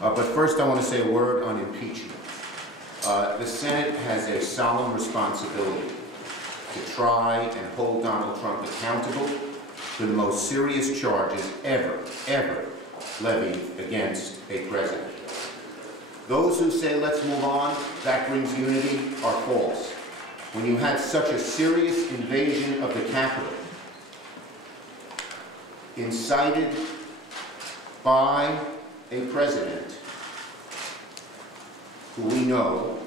But first I want to say a word on impeachment. The Senate has a solemn responsibility to try and hold Donald Trump accountable for the most serious charges ever levied against a president. Those who say, let's move on, that brings unity, are false. When you had such a serious invasion of the Capitol, incited by a president who we know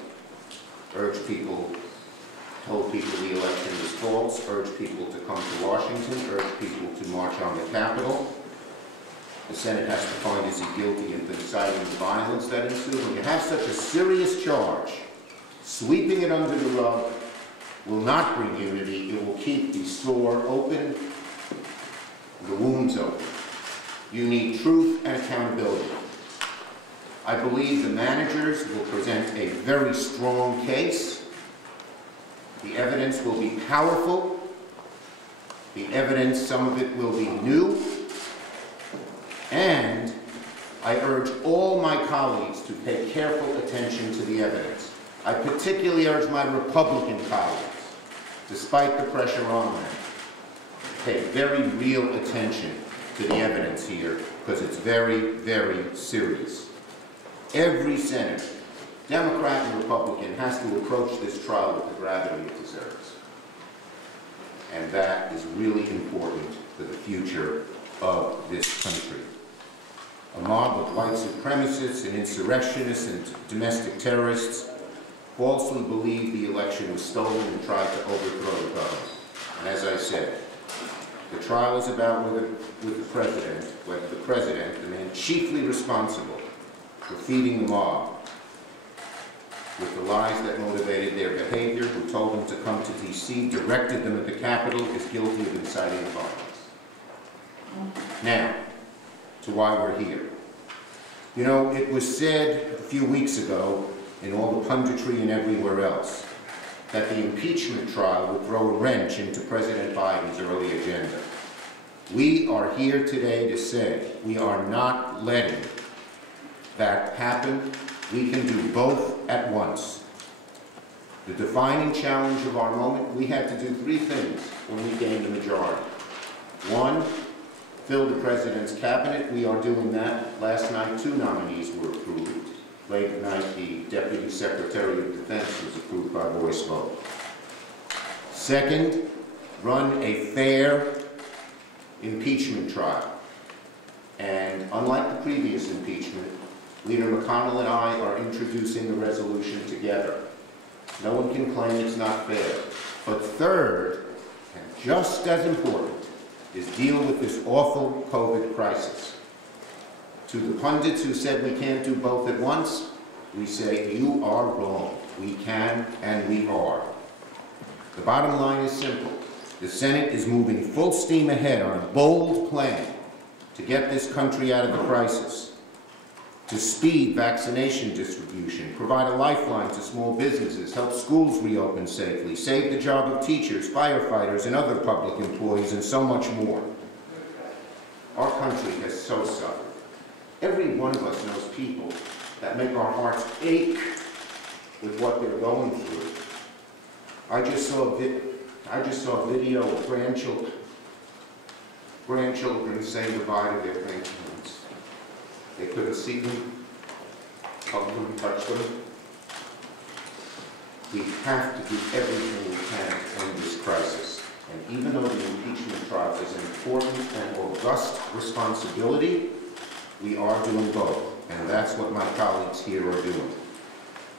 urged people, told people the election was false, urged people to come to Washington, urged people to march on the Capitol. The Senate has to find, is he guilty in inciting the violence that ensued. When you have such a serious charge, sweeping it under the rug will not bring unity. It will keep the sore open, the wounds open. You need truth and accountability. I believe the managers will present a very strong case. The evidence will be powerful. The evidence, some of it will be new. And I urge all my colleagues to pay careful attention to the evidence. I particularly urge my Republican colleagues, despite the pressure on them, to pay very real attention to the evidence here, because it's very, very serious. Every senator, Democrat and Republican, has to approach this trial with the gravity it deserves. And that is really important for the future of this country. A mob of white supremacists and insurrectionists and domestic terrorists falsely believed the election was stolen and tried to overthrow the government. And as I said, the trial is about whether the president, the man chiefly responsible for feeding the mob with the lies that motivated their behavior, who told them to come to D.C., directed them at the Capitol, is guilty of inciting violence. Now, to why we're here. You know, it was said a few weeks ago in all the punditry and everywhere else that the impeachment trial would throw a wrench into President Biden's early agenda. We are here today to say we are not letting that happen. We can do both at once. The defining challenge of our moment, we had to do three things when we gained the majority. One, fill the president's cabinet. We are doing that. Last night, 2 nominees were approved. Late at night, the Deputy Secretary of Defense was approved by voice vote. Second, run a fair impeachment trial. And unlike the previous impeachment, Leader McConnell and I are introducing the resolution together. No one can claim it's not fair. But third, and just as important, is deal with this awful COVID crisis. To the pundits who said we can't do both at once, we say you are wrong. We can and we are. The bottom line is simple. The Senate is moving full steam ahead on a bold plan to get this country out of the crisis, to speed vaccination distribution, provide a lifeline to small businesses, help schools reopen safely, save the job of teachers, firefighters, and other public employees, and so much more. Our country has so suffered. Every one of us knows people that make our hearts ache with what they're going through. I just saw a video of grandchildren saying goodbye to their grandparents. They couldn't see them, hug them, touch them. We have to do everything we can to end this crisis. And even though the impeachment trial is an important and august responsibility, we are doing both. And that's what my colleagues here are doing.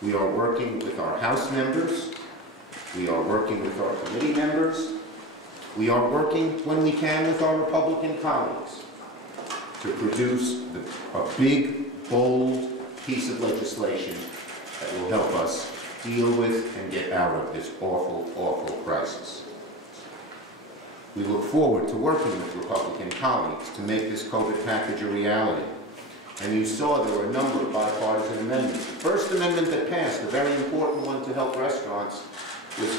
We are working with our House members. We are working with our committee members. We are working, when we can, with our Republican colleagues to produce a big, bold piece of legislation that will help us deal with and get out of this awful, awful crisis. We look forward to working with Republican colleagues to make this COVID package a reality. And you saw there were a number of bipartisan amendments. The first amendment that passed, a very important one to help restaurants, was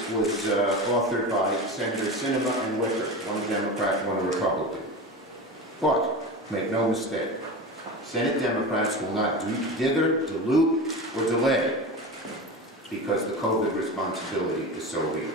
authored by Senator Sinema and Wicker, one Democrat, one Republican. But, make no mistake, Senate Democrats will not dither, dilute, or delay because the COVID responsibility is so real.